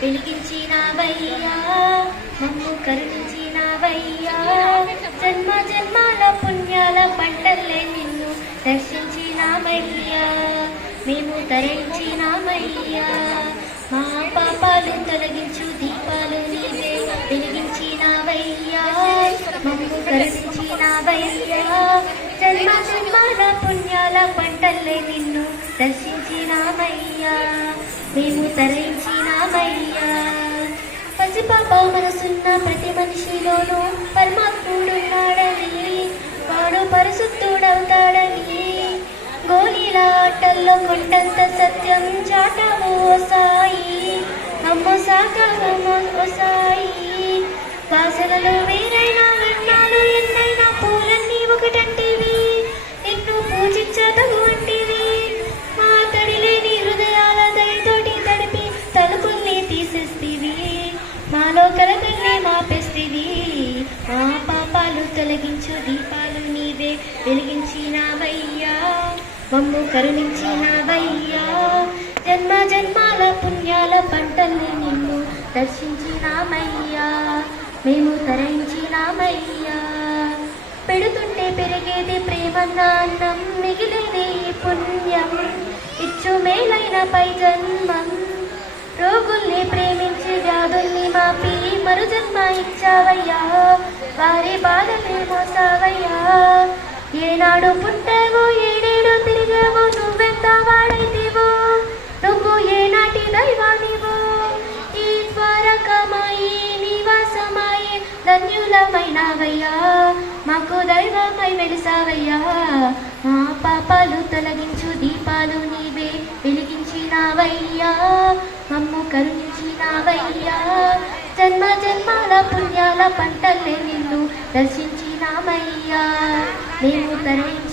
వెలిగించినావయ్యా, మమ్ము కరుణించినావయ్యా. జన్మ జన్మాల పుణ్యాల పంటల్లే నిన్ను దర్శించినామయ్యా, మేము తరించినామయ్యా. మా పాపాలు తొలగించు దీపాలు నీవే వెలిగించినావయ్యా, మమ్ము కరుణించినావయ్యా. జన్మ జన్మాల పుణ్యాల పంటల్లే నిన్ను దర్శించినామయ్యా, మేము తరించినామయ్యా. పసిపాప మనసున్న ప్రతి మనిషిలోనూ పరమాత్ముడున్నాడని, వాడు పరిశుద్ధుడవుతాడని గోలీల ఆటల్లో కొండంత సత్యం చాటావు ఓ సాయి, అమ్మ సాకావు ఓ సాయి. వాసనలో వేరైనా వర్ణాలు ఎన్నైనా పూలన్నీ ఒకటంటివి, నిన్ను పూజించదగు అంటివి. మా తడిలేని హృదయాల దయతోటి తడిపి తలుపుల్ని తీసేస్తివి, మాలో కలతల్ని మాపేస్తివి. మా పాపాలు తొలగించు దీపాలు నీవే వెలిగించినావయ్యా, మమ్ము కరుణించినావయ్యా. జన్మ జన్మాల పుణ్యాల పంటల్ని నిన్ను దర్శించినామయ్యా, మేము తరించినామయ్యా. పెడుతుంటే పెరిగేది ప్రేమన్న అన్నం, మిగిలేది పుణ్యం ఇచ్చు మేలైన పై జన్మం. రోగుల్ని ప్రేమించి వ్యాధుల్ని మాపి మరు జన్మ ఇచ్చావయ్యా, వారి బాధలే మోసావయ్యా. ఏనాడు పుట్టావో ఏడేడు తిరిగావో, నువ్వెంత వాడైతివో, నువ్వు ఏనాటి దైవానివో. ఈ ద్వారకమాయి నివాసమాయే ధన్యులమైనావయ్యా, మాకు దైవమై వెలిసావయ్యా. మా పాపాలు తొలగించు దీపాలు నీవే వెలిగించినావయ్యా, మమ్ము కరుణించినావయ్యా. జన్మ జన్మాల పుణ్యాల పంటల్లే నిన్ను దర్శించినామయ్యా, మేము తరించినామయ్యా.